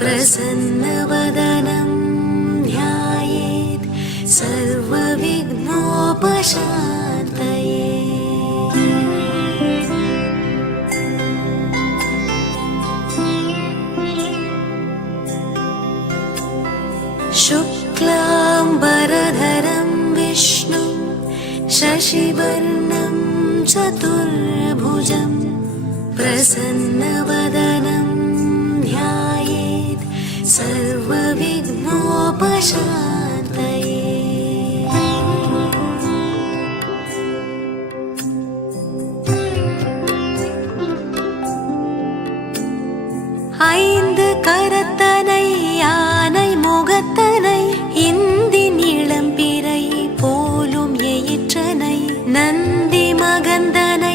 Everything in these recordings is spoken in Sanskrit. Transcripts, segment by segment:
प्रसन्नवदनं ध्यायेत् सर्वविघ्नोपशान्तये। शुक्लाम्बरधरं विष्णु शशिवर्णं चतुर्भुजं प्रसन्नवदनम् கரத்தனை யானை முகத்தனை இந்தின் இளம்பிறை போலும் எயிற்றனை நந்தி மகந்தனை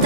的。